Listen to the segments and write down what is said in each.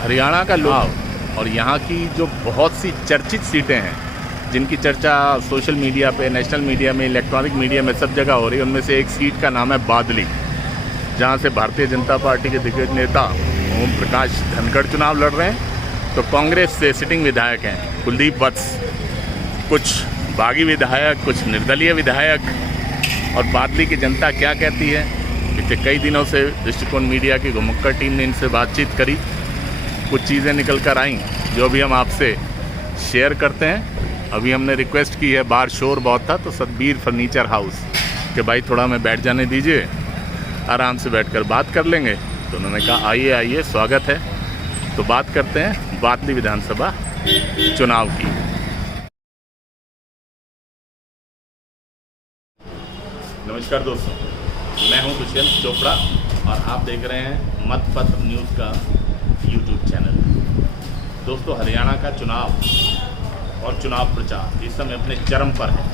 हरियाणा का लोग और यहाँ की जो बहुत सी चर्चित सीटें हैं जिनकी चर्चा सोशल मीडिया पे, नेशनल मीडिया में, इलेक्ट्रॉनिक मीडिया में सब जगह हो रही है, उनमें से एक सीट का नाम है बादली, जहाँ से भारतीय जनता पार्टी के दिग्गज नेता ओम प्रकाश धनखड़ चुनाव लड़ रहे हैं। तो कांग्रेस से सिटिंग विधायक हैं कुलदीप वत्स, कुछ बागी विधायक, कुछ निर्दलीय विधायक। और बादली की जनता क्या कहती है, पिछले कई दिनों से दृष्टिकोण मीडिया की घुमक्कड़ टीम ने इनसे बातचीत करी, कुछ चीज़ें निकल कर आई जो भी हम आपसे शेयर करते हैं। अभी हमने रिक्वेस्ट की है, बाहर शोर बहुत था, तो सतबीर फर्नीचर हाउस कि भाई थोड़ा हमें बैठ जाने दीजिए, आराम से बैठकर बात कर लेंगे। तो उन्होंने कहा आइए आइए, स्वागत है। तो बात करते हैं बादली विधानसभा चुनाव की। नमस्कार दोस्तों, मैं हूं दुष्यंत चोपड़ा और आप देख रहे हैं मतपत्र न्यूज़ का यूट्यूब चैनल। दोस्तों, हरियाणा का चुनाव और चुनाव प्रचार इस समय अपने चरम पर है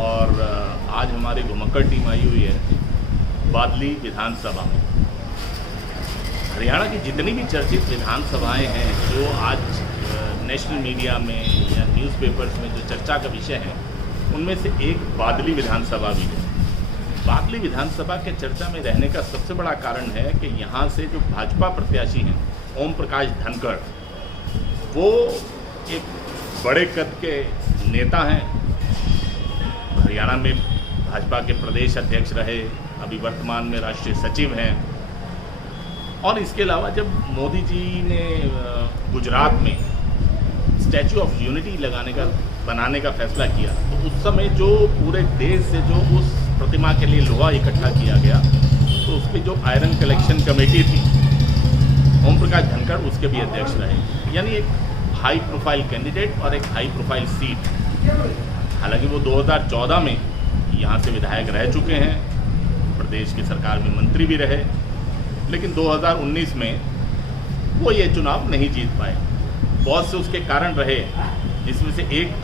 और आज हमारी घुमक्कड़ टीम आई हुई है बादली विधानसभा में। हरियाणा की जितनी भी चर्चित विधानसभाएं हैं जो आज नेशनल मीडिया में या न्यूज़पेपर्स में जो चर्चा का विषय है, उनमें से एक बादली विधानसभा भी है। बादली विधानसभा के चर्चा में रहने का सबसे बड़ा कारण है कि यहाँ से जो भाजपा प्रत्याशी हैं ओम प्रकाश धनखड़, वो एक बड़े कद के नेता हैं। हरियाणा में भाजपा के प्रदेश अध्यक्ष रहे, अभी वर्तमान में राष्ट्रीय सचिव हैं। और इसके अलावा जब मोदी जी ने गुजरात में स्टैचू ऑफ यूनिटी बनाने का फैसला किया, तो उस समय जो पूरे देश से जो उस प्रतिमा के लिए लोहा इकट्ठा किया गया, तो उसकी जो आयरन कलेक्शन कमेटी थी, ओम प्रकाश धनखड़ उसके भी अध्यक्ष रहे। यानी एक हाई प्रोफाइल कैंडिडेट और एक हाई प्रोफाइल सीट। हालांकि वो 2014 में यहाँ से विधायक रह चुके हैं, प्रदेश की सरकार में मंत्री भी रहे, लेकिन 2019 में वो ये चुनाव नहीं जीत पाए। बहुत से उसके कारण रहे, जिसमें से एक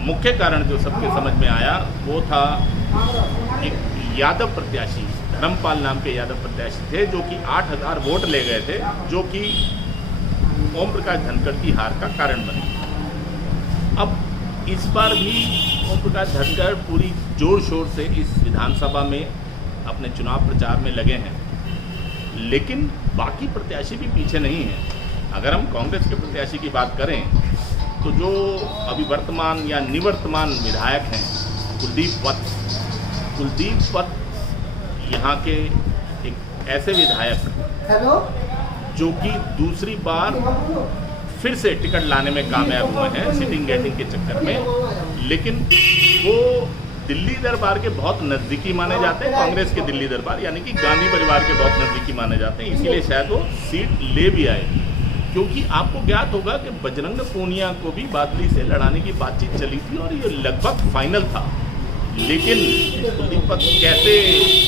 मुख्य कारण जो सबके समझ में आया वो था एक यादव प्रत्याशी, धर्मपाल नाम के यादव प्रत्याशी थे, जो कि 8000 वोट ले गए थे, जो कि ओम प्रकाश धनखड़ की हार का कारण बने। अब इस बार भी ओम प्रकाश धनखड़ पूरी जोर शोर से इस विधानसभा में अपने चुनाव प्रचार में लगे हैं, लेकिन बाकी प्रत्याशी भी पीछे नहीं हैं। अगर हम कांग्रेस के प्रत्याशी की बात करें तो जो अभी वर्तमान या निवर्तमान विधायक हैं कुलदीप वत्स यहाँ के एक ऐसे विधायक जो कि दूसरी बार फिर से टिकट लाने में कामयाब हुए हैं सिटिंग गेटिंग के चक्कर में, लेकिन वो दिल्ली दरबार के बहुत नज़दीकी माने जाते हैं, कांग्रेस के दिल्ली दरबार यानी कि गांधी परिवार के बहुत नज़दीकी माने जाते हैं। इसीलिए शायद वो सीट ले भी आए, क्योंकि आपको ज्ञात होगा कि बजरंग पूनिया को भी बादली से लड़ाने की बातचीत चली थी और ये लगभग फाइनल था। लेकिन कुलदीप वत्स कैसे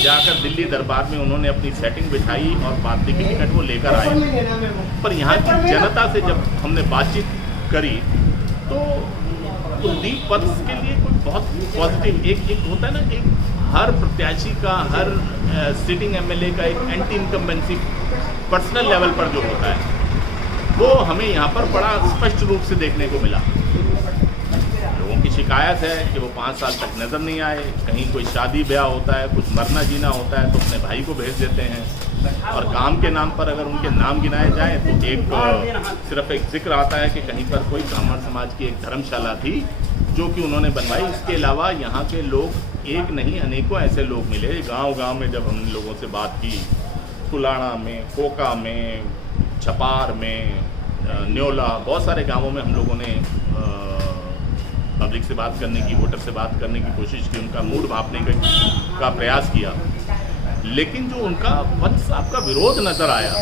जाकर दिल्ली दरबार में उन्होंने अपनी सेटिंग बिठाई और बादली की टिकट वो लेकर आए। पर यहाँ की जनता से जब हमने बातचीत करी तो कुलदीप वत्स के लिए कोई बहुत पॉजिटिव एक होता है ना, एक हर प्रत्याशी का, हर सिटिंग एमएलए का एक एंटी इनकम्बेंसी पर्सनल लेवल पर जो होता है, वो हमें यहाँ पर बड़ा स्पष्ट रूप से देखने को मिला। लोगों की शिकायत है कि वो 5 साल तक नज़र नहीं आए, कहीं कोई शादी ब्याह होता है, कुछ मरना जीना होता है तो अपने भाई को भेज देते हैं, और काम के नाम पर अगर उनके नाम गिनाए जाएँ तो एक सिर्फ एक जिक्र आता है कि कहीं पर कोई ब्राह्मण समाज की एक धर्मशाला थी जो कि उन्होंने बनवाई। इसके अलावा यहाँ के लोग एक नहीं अनेकों ऐसे लोग मिले गांव-गांव में। जब हमने लोगों से बात की, कुलाणा में, कोका में, छपार में, न्योला, बहुत सारे गांवों में हम लोगों ने पब्लिक से बात करने की, वोटर से बात करने की कोशिश की, उनका मूड भांपने का प्रयास किया। लेकिन जो उनका वत्स साहब का विरोध नज़र आया,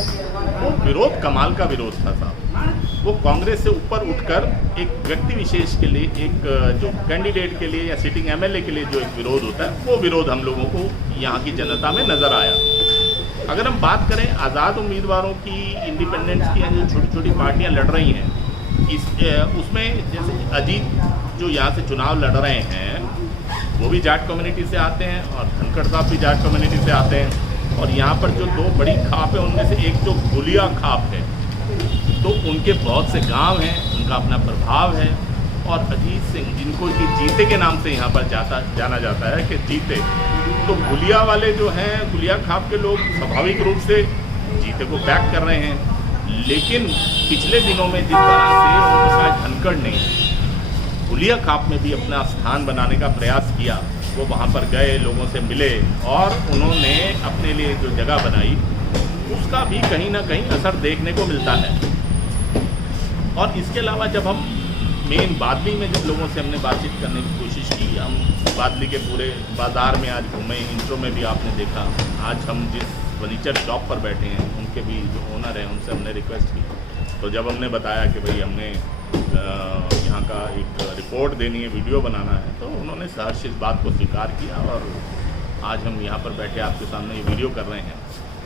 वो विरोध कमाल का विरोध था साहब। वो कांग्रेस से ऊपर उठकर एक व्यक्ति विशेष के लिए, एक जो कैंडिडेट के लिए या सिटिंग एमएलए के लिए जो एक विरोध होता है, वो विरोध हम लोगों को यहाँ की जनता में नज़र आया। अगर हम बात करें आज़ाद उम्मीदवारों की, इंडिपेंडेंट्स की, जो छोटी छोटी पार्टियाँ लड़ रही हैं, उसमें जैसे अजीत जो यहाँ से चुनाव लड़ रहे हैं, वो भी जाट कम्युनिटी से आते हैं और धनखड़ साहब भी जाट कम्युनिटी से आते हैं। और यहाँ पर जो 2 बड़ी खाप है, उनमें से एक जो गुलिया खाप है, तो उनके बहुत से गांव हैं, उनका अपना प्रभाव है। और अजीत सिंह, जिनको कि जीते के नाम से यहाँ पर जाना जाता है कि जीते, तो गुलिया वाले जो हैं, गुलिया खाप के लोग स्वाभाविक रूप से जीते को बैक कर रहे हैं। लेकिन पिछले दिनों में जिस तरह से ओम प्रकाश धनखड़ ने गुलिया खाप में भी अपना स्थान बनाने का प्रयास किया, वो वहाँ पर गए, लोगों से मिले और उन्होंने अपने लिए जो जगह बनाई, उसका भी कहीं ना कहीं असर देखने को मिलता है। और इसके अलावा जब हम मेन बादली में जब लोगों से हमने बातचीत करने की कोशिश की, हम बादली के पूरे बाज़ार में आज घूमे, इंट्रो में भी आपने देखा। आज हम जिस फर्नीचर शॉप पर बैठे हैं, उनके भी जो ओनर हैं, उनसे हमने रिक्वेस्ट की। तो जब हमने बताया कि भाई हमने यहाँ का एक रिपोर्ट देनी है, वीडियो बनाना है, तो उन्होंने सहर्ष इस बात को स्वीकार किया और आज हम यहाँ पर बैठे आपके सामने ये वीडियो कर रहे हैं।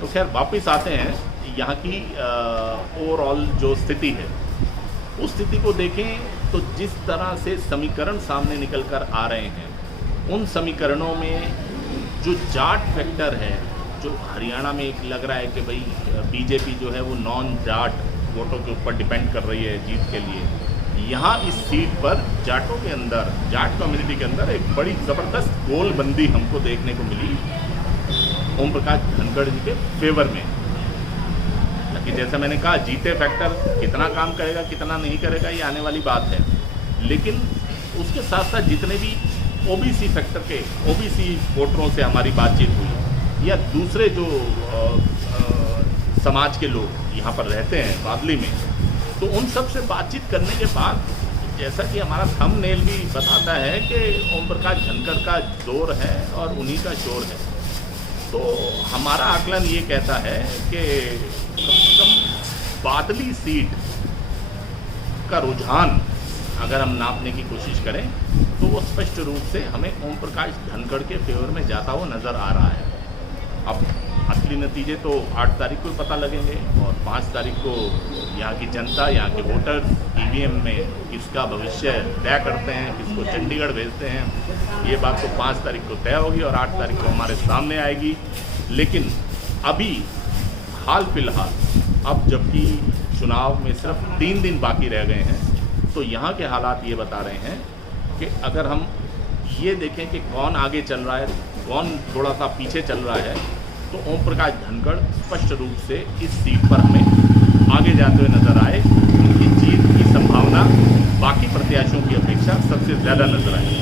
तो खैर वापस आते हैं यहाँ की ओवरऑल जो स्थिति है, उस स्थिति को देखें तो जिस तरह से समीकरण सामने निकल कर आ रहे हैं, उन समीकरणों में जो जाट फैक्टर है, जो हरियाणा में एक लग रहा है कि भाई बीजेपी जो है वो नॉन जाट वोटों के ऊपर डिपेंड कर रही है जीत के लिए, यहाँ इस सीट पर जाटों के अंदर, जाट कम्युनिटी के अंदर एक बड़ी ज़बरदस्त गोलबंदी हमको देखने को मिली ओम प्रकाश धनखड़ जी के फेवर में। कि जैसा मैंने कहा, जीते फैक्टर कितना काम करेगा कितना नहीं करेगा ये आने वाली बात है, लेकिन उसके साथ साथ जितने भी ओबीसी फैक्टर के ओबीसी वोटरों से हमारी बातचीत हुई या दूसरे जो समाज के लोग यहाँ पर रहते हैं बादली में, तो उन सब से बातचीत करने के बाद जैसा कि हमारा थंबनेल भी बताता है कि ओम प्रकाश धनखड़ का जोर है और उन्हीं का शोर है। तो हमारा आकलन ये कहता है कि कम से कम बादली सीट का रुझान अगर हम नापने की कोशिश करें तो वो स्पष्ट रूप से हमें ओम प्रकाश धनखड़ के फेवर में जाता हुआ नज़र आ रहा है। अब असली नतीजे तो 8 तारीख को पता लगेंगे और 5 तारीख को यहाँ की जनता, यहाँ के वोटर्स ईवीएम में किसका भविष्य तय करते हैं, किसको चंडीगढ़ भेजते हैं, ये बात तो 5 तारीख को तय होगी और 8 तारीख को हमारे सामने आएगी। लेकिन अभी हाल फिलहाल, अब जबकि चुनाव में सिर्फ 3 दिन बाकी रह गए हैं, तो यहाँ के हालात ये बता रहे हैं कि अगर हम ये देखें कि कौन आगे चल रहा है, कौन थोड़ा सा पीछे चल रहा है, तो ओम प्रकाश धनखड़ स्पष्ट रूप से इस सीट पर हमें आगे जाते हुए नजर आए। उनकी जीत की संभावना बाकी प्रत्याशियों की अपेक्षा सबसे ज़्यादा नजर आई।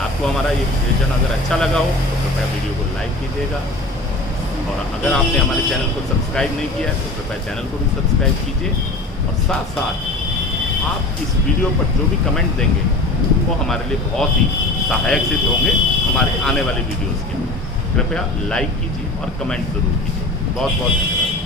आपको हमारा ये विश्लेषण अगर अच्छा लगा हो तो कृपया वीडियो को लाइक कीजिएगा और अगर आपने हमारे चैनल को सब्सक्राइब नहीं किया है तो कृपया चैनल को भी सब्सक्राइब कीजिए और साथ साथ आप इस वीडियो पर जो भी कमेंट देंगे वो हमारे लिए बहुत ही सहायक सिद्ध होंगे हमारे आने वाले वीडियोज़ के लिए। कृपया लाइक कीजिए और कमेंट ज़रूर कीजिए। बहुत बहुत धन्यवाद।